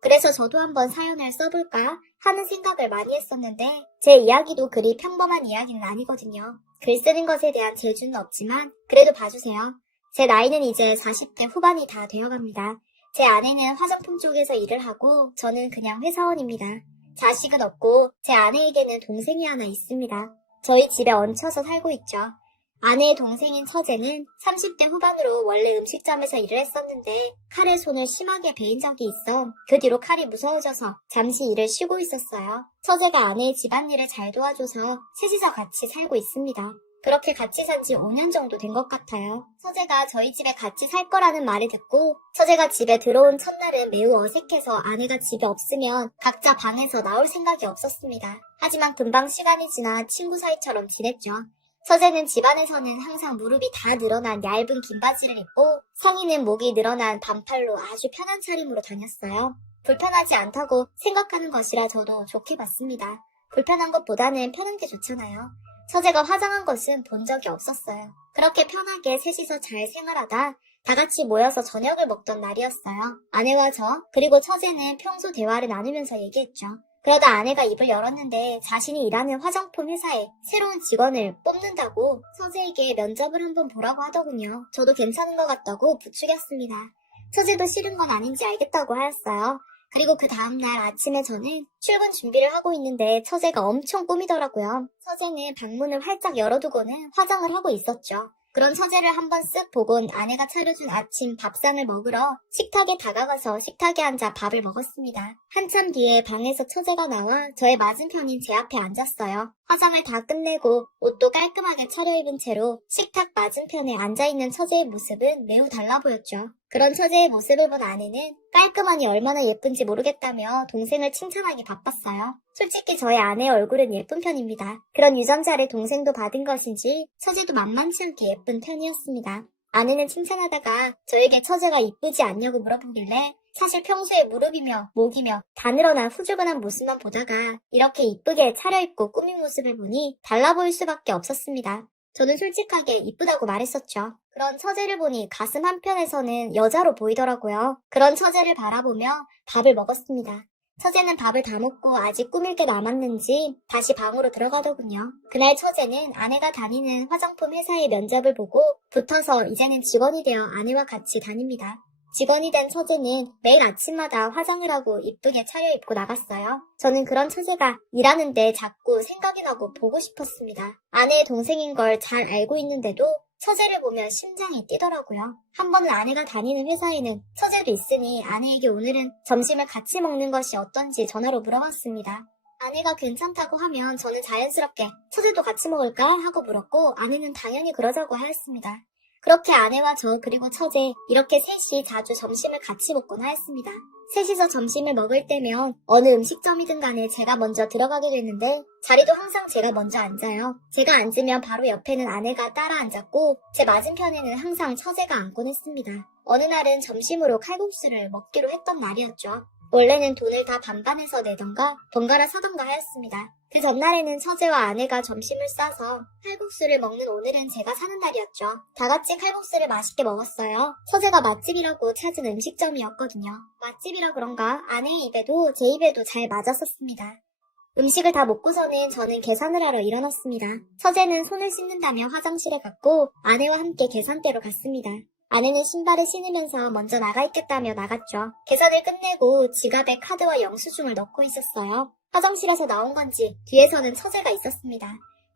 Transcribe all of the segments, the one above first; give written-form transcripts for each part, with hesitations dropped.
그래서 저도 한번 사연을 써볼까 하는 생각을 많이 했었는데 제 이야기도 그리 평범한 이야기는 아니거든요. 글 쓰는 것에 대한 재주는 없지만 그래도 봐주세요. 제 나이는 이제 40대 후반이 다 되어갑니다. 제 아내는 화장품 쪽에서 일을 하고 저는 그냥 회사원입니다. 자식은 없고 제 아내에게는 동생이 하나 있습니다. 저희 집에 얹혀서 살고 있죠. 아내의 동생인 처제는 30대 후반으로 원래 음식점에서 일을 했었는데 칼에 손을 심하게 베인 적이 있어 그 뒤로 칼이 무서워져서 잠시 일을 쉬고 있었어요. 처제가 아내의 집안일을 잘 도와줘서 셋이서 같이 살고 있습니다. 그렇게 같이 산 지 5년 정도 된 것 같아요. 처제가 저희 집에 같이 살 거라는 말을 듣고 처제가 집에 들어온 첫날은 매우 어색해서 아내가 집에 없으면 각자 방에서 나올 생각이 없었습니다. 하지만 금방 시간이 지나 친구 사이처럼 지냈죠. 처제는 집안에서는 항상 무릎이 다 늘어난 얇은 긴 바지를 입고 성인은 목이 늘어난 반팔로 아주 편한 차림으로 다녔어요. 불편하지 않다고 생각하는 것이라 저도 좋게 봤습니다. 불편한 것보다는 편한 게 좋잖아요. 처제가 화장한 것은 본 적이 없었어요. 그렇게 편하게 셋이서 잘 생활하다 다 같이 모여서 저녁을 먹던 날이었어요. 아내와 저, 그리고 처제는 평소 대화를 나누면서 얘기했죠. 그러다 아내가 입을 열었는데 자신이 일하는 화장품 회사에 새로운 직원을 뽑는다고 처제에게 면접을 한번 보라고 하더군요. 저도 괜찮은 것 같다고 부추겼습니다. 처제도 싫은 건 아닌지 알겠다고 하였어요. 그리고 그 다음날 아침에 저는 출근 준비를 하고 있는데 처제가 엄청 꾸미더라고요. 처제는 방문을 활짝 열어두고는 화장을 하고 있었죠. 그런 처제를 한번 쓱 보곤 아내가 차려준 아침 밥상을 먹으러 식탁에 다가가서 식탁에 앉아 밥을 먹었습니다. 한참 뒤에 방에서 처제가 나와 저의 맞은편인 제 앞에 앉았어요. 화장을 다 끝내고 옷도 깔끔하게 차려입은 채로 식탁 맞은편에 앉아있는 처제의 모습은 매우 달라 보였죠. 그런 처제의 모습을 본 아내는 깔끔하니 얼마나 예쁜지 모르겠다며 동생을 칭찬하기 바빴어요. 솔직히 저의 아내의 얼굴은 예쁜 편입니다. 그런 유전자를 동생도 받은 것인지 처제도 만만치 않게 예쁜 편이었습니다. 아내는 칭찬하다가 저에게 처제가 이쁘지 않냐고 물어보길래 사실 평소에 무릎이며 목이며 다 늘어난 후줄근한 모습만 보다가 이렇게 이쁘게 차려입고 꾸민 모습을 보니 달라 보일 수밖에 없었습니다. 저는 솔직하게 이쁘다고 말했었죠. 그런 처제를 보니 가슴 한편에서는 여자로 보이더라고요. 그런 처제를 바라보며 밥을 먹었습니다. 처제는 밥을 다 먹고 아직 꾸밀 게 남았는지 다시 방으로 들어가더군요. 그날 처제는 아내가 다니는 화장품 회사의 면접을 보고 붙어서 이제는 직원이 되어 아내와 같이 다닙니다. 직원이 된 처제는 매일 아침마다 화장을 하고 이쁘게 차려입고 나갔어요. 저는 그런 처제가 일하는데 자꾸 생각이 나고 보고 싶었습니다. 아내의 동생인 걸 잘 알고 있는데도 처제를 보면 심장이 뛰더라고요. 한 번은 아내가 다니는 회사에는 처제도 있으니 아내에게 오늘은 점심을 같이 먹는 것이 어떤지 전화로 물어봤습니다. 아내가 괜찮다고 하면 저는 자연스럽게 처제도 같이 먹을까 하고 물었고 아내는 당연히 그러자고 하였습니다. 그렇게 아내와 저 그리고 처제 이렇게 셋이 자주 점심을 같이 먹곤 하였습니다. 셋이서 점심을 먹을 때면 어느 음식점이든 간에 제가 먼저 들어가게 되는데 자리도 항상 제가 먼저 앉아요. 제가 앉으면 바로 옆에는 아내가 따라 앉았고 제 맞은편에는 항상 처제가 앉곤 했습니다. 어느 날은 점심으로 칼국수를 먹기로 했던 날이었죠. 원래는 돈을 다 반반해서 내던가 번갈아 사던가 하였습니다. 그 전날에는 처제와 아내가 점심을 싸서 칼국수를 먹는 오늘은 제가 사는 날이었죠. 다 같이 칼국수를 맛있게 먹었어요. 처제가 맛집이라고 찾은 음식점이었거든요. 맛집이라 그런가 아내의 입에도 제 입에도 잘 맞았었습니다. 음식을 다 먹고서는 저는 계산을 하러 일어났습니다. 처제는 손을 씻는다며 화장실에 갔고 아내와 함께 계산대로 갔습니다. 아내는 신발을 신으면서 먼저 나가 있겠다며 나갔죠. 계산을 끝내고 지갑에 카드와 영수증을 넣고 있었어요. 화장실에서 나온 건지 뒤에서는 처제가 있었습니다.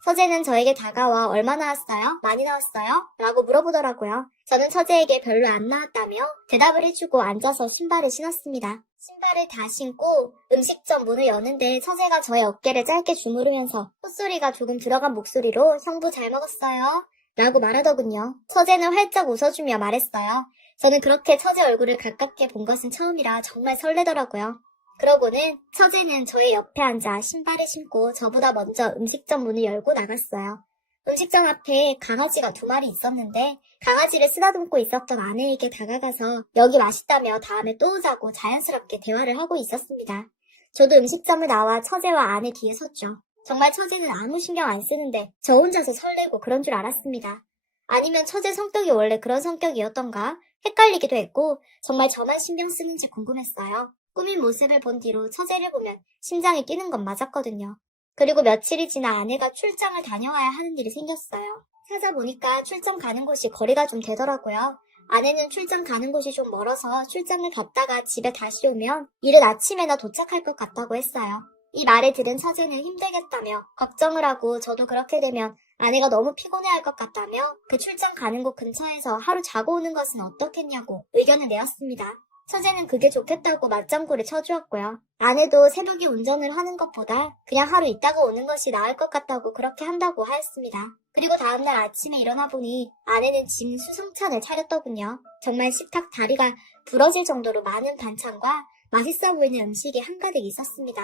처제는 저에게 다가와 얼마 나왔어요? 많이 나왔어요? 라고 물어보더라고요. 저는 처제에게 별로 안 나왔다며 대답을 해주고 앉아서 신발을 신었습니다. 신발을 다 신고 음식점 문을 여는데 처제가 저의 어깨를 짧게 주무르면서 콧소리가 조금 들어간 목소리로 형부 잘 먹었어요? 라고 말하더군요. 처제는 활짝 웃어주며 말했어요. 저는 그렇게 처제 얼굴을 가깝게 본 것은 처음이라 정말 설레더라고요. 그러고는 처제는 저의 옆에 앉아 신발을 신고 저보다 먼저 음식점 문을 열고 나갔어요. 음식점 앞에 강아지가 2마리 있었는데 강아지를 쓰다듬고 있었던 아내에게 다가가서 여기 맛있다며 다음에 또 오자고 자연스럽게 대화를 하고 있었습니다. 저도 음식점을 나와 처제와 아내 뒤에 섰죠. 정말 처제는 아무 신경 안 쓰는데 저 혼자서 설레고 그런 줄 알았습니다. 아니면 처제 성격이 원래 그런 성격이었던가 헷갈리기도 했고 정말 저만 신경 쓰는지 궁금했어요. 꾸민 모습을 본 뒤로 처제를 보면 심장이 뛰는 건 맞았거든요. 그리고 며칠이 지나 아내가 출장을 다녀와야 하는 일이 생겼어요. 찾아보니까 출장 가는 곳이 거리가 좀 되더라고요. 아내는 출장 가는 곳이 좀 멀어서 출장을 갔다가 집에 다시 오면 이른 아침에나 도착할 것 같다고 했어요. 이 말을 들은 처제는 힘들겠다며 걱정을 하고 저도 그렇게 되면 아내가 너무 피곤해할 것 같다며 그 출장 가는 곳 근처에서 하루 자고 오는 것은 어떻겠냐고 의견을 내었습니다. 처제는 그게 좋겠다고 맞장구를 쳐주었고요. 아내도 새벽에 운전을 하는 것보다 그냥 하루 있다가 오는 것이 나을 것 같다고 그렇게 한다고 하였습니다. 그리고 다음날 아침에 일어나 보니 아내는 진수성찬을 차렸더군요. 정말 식탁 다리가 부러질 정도로 많은 반찬과 맛있어 보이는 음식이 한가득 있었습니다.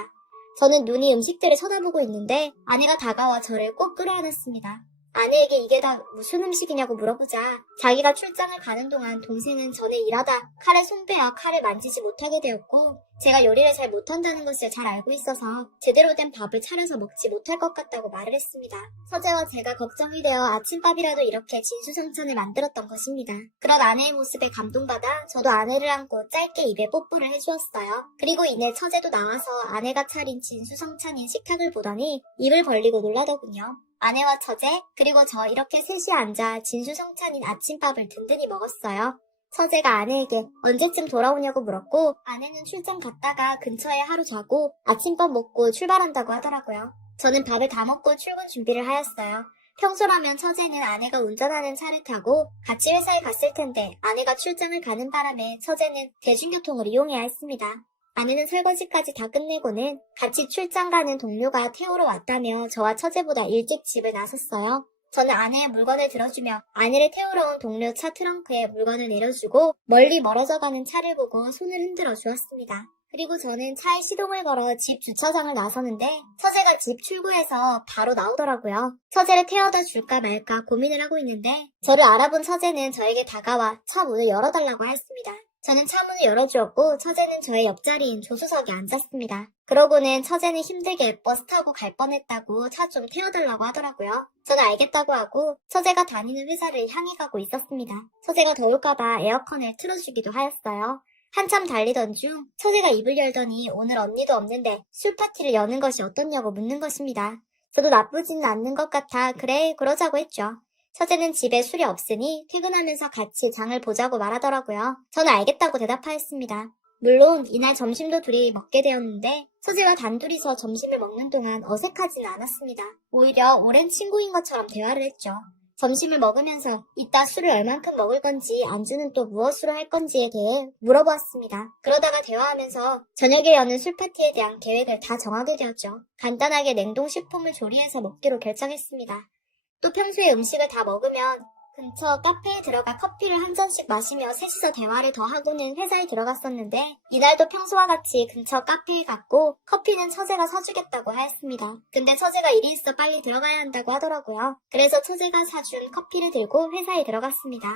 저는 눈이 음식들을 쳐다보고 있는데 아내가 다가와 저를 꼭 끌어안았습니다. 아내에게 이게 다 무슨 음식이냐고 물어보자 자기가 출장을 가는 동안 동생은 전에 일하다 칼에 손배와 칼을 만지지 못하게 되었고 제가 요리를 잘 못한다는 것을 잘 알고 있어서 제대로 된 밥을 차려서 먹지 못할 것 같다고 말을 했습니다. 서재와 제가 걱정이 되어 아침밥이라도 이렇게 진수성찬을 만들었던 것입니다. 그런 아내의 모습에 감동받아 저도 아내를 안고 짧게 입에 뽀뽀를 해주었어요. 그리고 이내 처제도 나와서 아내가 차린 진수성찬인 식탁을 보더니 입을 벌리고 놀라더군요. 아내와 처제, 그리고 저 이렇게 셋이 앉아 진수성찬인 아침밥을 든든히 먹었어요. 처제가 아내에게 언제쯤 돌아오냐고 물었고 아내는 출장 갔다가 근처에 하루 자고 아침밥 먹고 출발한다고 하더라고요. 저는 밥을 다 먹고 출근 준비를 하였어요. 평소라면 처제는 아내가 운전하는 차를 타고 같이 회사에 갔을 텐데 아내가 출장을 가는 바람에 처제는 대중교통을 이용해야 했습니다. 아내는 설거지까지 다 끝내고는 같이 출장 가는 동료가 태우러 왔다며 저와 처제보다 일찍 집을 나섰어요. 저는 아내의 물건을 들어주며 아내를 태우러 온 동료 차 트렁크에 물건을 내려주고 멀리 멀어져 가는 차를 보고 손을 흔들어 주었습니다. 그리고 저는 차에 시동을 걸어 집 주차장을 나서는데 처제가 집 출구에서 바로 나오더라고요. 처제를 태워다 줄까 말까 고민을 하고 있는데 저를 알아본 처제는 저에게 다가와 차 문을 열어달라고 하였습니다. 저는 차문을 열어주었고 처제는 저의 옆자리인 조수석에 앉았습니다. 그러고는 처제는 힘들게 버스 타고 갈 뻔했다고 차 좀 태워달라고 하더라고요. 저는 알겠다고 하고 처제가 다니는 회사를 향해 가고 있었습니다. 처제가 더울까봐 에어컨을 틀어주기도 하였어요. 한참 달리던 중 처제가 입을 열더니 오늘 언니도 없는데 술 파티를 여는 것이 어떻냐고 묻는 것입니다. 저도 나쁘지는 않는 것 같아 그래 그러자고 했죠. 처제는 집에 술이 없으니 퇴근하면서 같이 장을 보자고 말하더라고요. 저는 알겠다고 대답하였습니다. 물론 이날 점심도 둘이 먹게 되었는데 처제와 단둘이서 점심을 먹는 동안 어색하지는 않았습니다. 오히려 오랜 친구인 것처럼 대화를 했죠. 점심을 먹으면서 이따 술을 얼만큼 먹을 건지 안주는 또 무엇으로 할 건지에 대해 물어보았습니다. 그러다가 대화하면서 저녁에 여는 술파티에 대한 계획을 다 정하게 되었죠. 간단하게 냉동식품을 조리해서 먹기로 결정했습니다. 또 평소에 음식을 다 먹으면 근처 카페에 들어가 커피를 한 잔씩 마시며 셋이서 대화를 더 하고는 회사에 들어갔었는데 이날도 평소와 같이 근처 카페에 갔고 커피는 처제가 사주겠다고 하였습니다. 근데 처제가 일이 있어 빨리 들어가야 한다고 하더라고요. 그래서 처제가 사준 커피를 들고 회사에 들어갔습니다.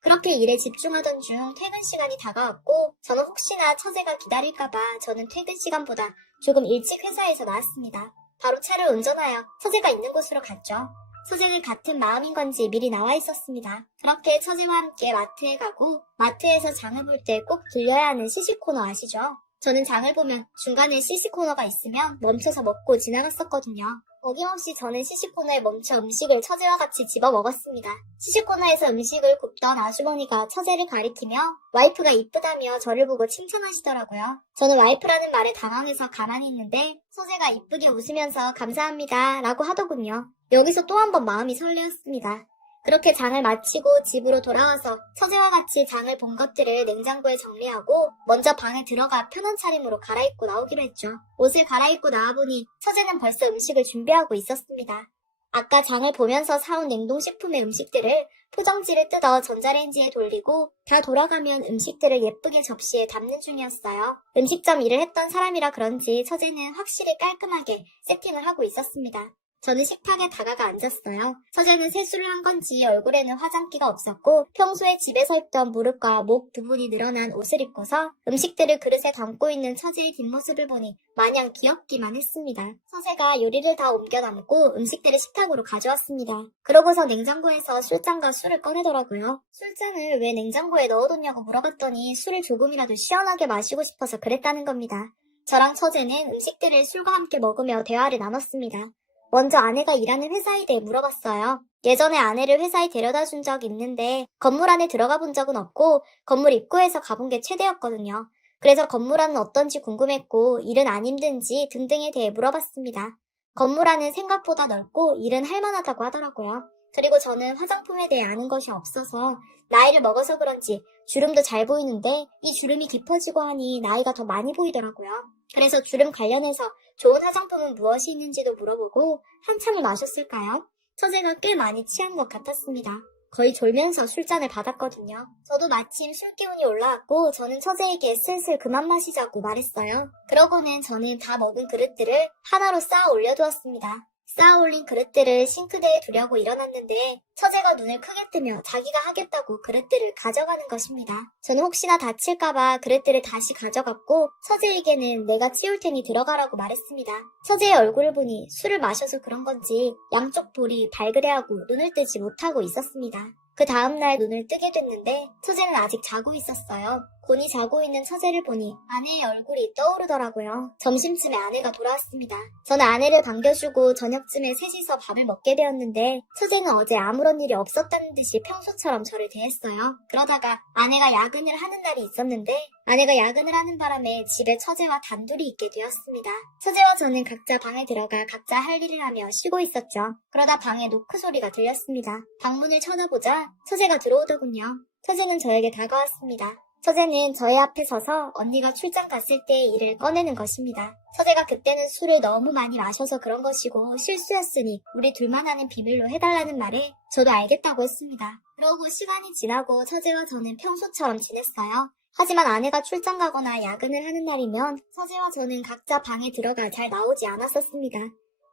그렇게 일에 집중하던 중 퇴근 시간이 다가왔고 저는 혹시나 처제가 기다릴까봐 저는 퇴근 시간보다 조금 일찍 회사에서 나왔습니다. 바로 차를 운전하여 처제가 있는 곳으로 갔죠. 처제는 같은 마음인 건지 미리 나와 있었습니다. 그렇게 처제와 함께 마트에 가고 마트에서 장을 볼 때 꼭 들려야 하는 시식코너 아시죠? 저는 장을 보면 중간에 시식코너가 있으면 멈춰서 먹고 지나갔었거든요. 어김없이 저는 시식코너에 멈춰 음식을 처제와 같이 집어 먹었습니다. 시식코너에서 음식을 굽던 아주머니가 처제를 가리키며 와이프가 이쁘다며 저를 보고 칭찬하시더라고요. 저는 와이프라는 말에 당황해서 가만히 있는데 처제가 이쁘게 웃으면서 감사합니다 라고 하더군요. 여기서 또 한 번 마음이 설레었습니다. 그렇게 장을 마치고 집으로 돌아와서 처제와 같이 장을 본 것들을 냉장고에 정리하고 먼저 방에 들어가 편한 차림으로 갈아입고 나오기로 했죠. 옷을 갈아입고 나와보니 처제는 벌써 음식을 준비하고 있었습니다. 아까 장을 보면서 사온 냉동식품의 음식들을 포장지를 뜯어 전자레인지에 돌리고 다 돌아가면 음식들을 예쁘게 접시에 담는 중이었어요. 음식점 일을 했던 사람이라 그런지 처제는 확실히 깔끔하게 세팅을 하고 있었습니다. 저는 식탁에 다가가 앉았어요. 처제는 세수를 한 건지 얼굴에는 화장기가 없었고 평소에 집에서 입던 무릎과 목 부분이 늘어난 옷을 입고서 음식들을 그릇에 담고 있는 처제의 뒷모습을 보니 마냥 귀엽기만 했습니다. 처제가 요리를 다 옮겨 담고 음식들을 식탁으로 가져왔습니다. 그러고서 냉장고에서 술잔과 술을 꺼내더라고요. 술잔을 왜 냉장고에 넣어뒀냐고 물어봤더니 술을 조금이라도 시원하게 마시고 싶어서 그랬다는 겁니다. 저랑 처제는 음식들을 술과 함께 먹으며 대화를 나눴습니다. 먼저 아내가 일하는 회사에 대해 물어봤어요. 예전에 아내를 회사에 데려다 준 적이 있는데 건물 안에 들어가 본 적은 없고 건물 입구에서 가본 게 최대였거든요. 그래서 건물 안은 어떤지 궁금했고 일은 안 힘든지 등등에 대해 물어봤습니다. 건물 안은 생각보다 넓고 일은 할만하다고 하더라고요. 그리고 저는 화장품에 대해 아는 것이 없어서 나이를 먹어서 그런지 주름도 잘 보이는데 이 주름이 깊어지고 하니 나이가 더 많이 보이더라고요. 그래서 주름 관련해서 좋은 화장품은 무엇이 있는지도 물어보고 한참을 마셨을까요? 처제가 꽤 많이 취한 것 같았습니다. 거의 졸면서 술잔을 받았거든요. 저도 마침 술 기운이 올라왔고 저는 처제에게 슬슬 그만 마시자고 말했어요. 그러고는 저는 다 먹은 그릇들을 하나로 쌓아 올려두었습니다. 쌓아 올린 그릇들을 싱크대에 두려고 일어났는데 처제가 눈을 크게 뜨며 자기가 하겠다고 그릇들을 가져가는 것입니다. 저는 혹시나 다칠까봐 그릇들을 다시 가져갔고 처제에게는 내가 치울 테니 들어가라고 말했습니다. 처제의 얼굴을 보니 술을 마셔서 그런 건지 양쪽 볼이 발그레하고 눈을 뜨지 못하고 있었습니다. 그 다음날 눈을 뜨게 됐는데 처제는 아직 자고 있었어요. 곤히 자고 있는 처제를 보니 아내의 얼굴이 떠오르더라고요. 점심쯤에 아내가 돌아왔습니다. 저는 아내를 반겨주고 저녁쯤에 셋이서 밥을 먹게 되었는데 처제는 어제 아무런 일이 없었다는 듯이 평소처럼 저를 대했어요. 그러다가 아내가 야근을 하는 날이 있었는데 아내가 야근을 하는 바람에 집에 처제와 단둘이 있게 되었습니다. 처제와 저는 각자 방에 들어가 각자 할 일을 하며 쉬고 있었죠. 그러다 방에 노크 소리가 들렸습니다. 방문을 쳐다보자 처제가 들어오더군요. 처제는 저에게 다가왔습니다. 처제는 저의 앞에 서서 언니가 출장 갔을 때의 일을 꺼내는 것입니다. 처제가 그때는 술을 너무 많이 마셔서 그런 것이고 실수였으니 우리 둘만 아는 비밀로 해달라는 말에 저도 알겠다고 했습니다. 그러고 시간이 지나고 처제와 저는 평소처럼 지냈어요. 하지만 아내가 출장 가거나 야근을 하는 날이면 처제와 저는 각자 방에 들어가 잘 나오지 않았었습니다.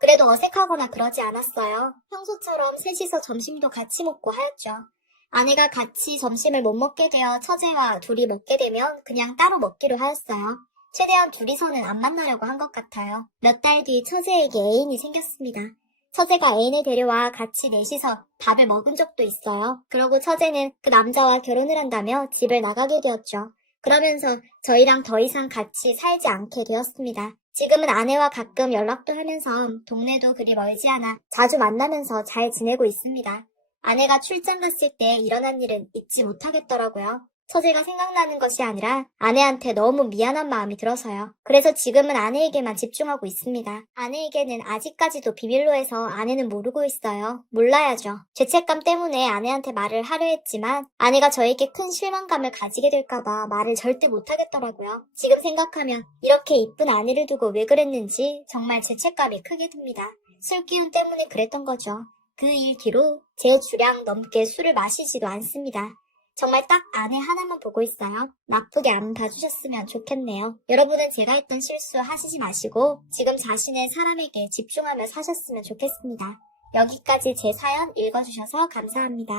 그래도 어색하거나 그러지 않았어요. 평소처럼 셋이서 점심도 같이 먹고 하였죠. 아내가 같이 점심을 못 먹게 되어 처제와 둘이 먹게 되면 그냥 따로 먹기로 하였어요. 최대한 둘이서는 안 만나려고 한 것 같아요. 몇 달 뒤 처제에게 애인이 생겼습니다. 처제가 애인을 데려와 같이 넷이서 밥을 먹은 적도 있어요. 그러고 처제는 그 남자와 결혼을 한다며 집을 나가게 되었죠. 그러면서 저희랑 더 이상 같이 살지 않게 되었습니다. 지금은 아내와 가끔 연락도 하면서 동네도 그리 멀지 않아 자주 만나면서 잘 지내고 있습니다. 아내가 출장 갔을 때 일어난 일은 잊지 못하겠더라고요. 처제가 생각나는 것이 아니라 아내한테 너무 미안한 마음이 들어서요. 그래서 지금은 아내에게만 집중하고 있습니다. 아내에게는 아직까지도 비밀로 해서 아내는 모르고 있어요. 몰라야죠. 죄책감 때문에 아내한테 말을 하려 했지만 아내가 저에게 큰 실망감을 가지게 될까봐 말을 절대 못하겠더라고요. 지금 생각하면 이렇게 이쁜 아내를 두고 왜 그랬는지 정말 죄책감이 크게 듭니다. 술기운 때문에 그랬던 거죠. 그 일 뒤로 제 주량 넘게 술을 마시지도 않습니다. 정말 딱 아내 하나만 보고 있어요. 나쁘게 안 봐주셨으면 좋겠네요. 여러분은 제가 했던 실수 하시지 마시고 지금 자신의 사람에게 집중하며 사셨으면 좋겠습니다. 여기까지 제 사연 읽어주셔서 감사합니다.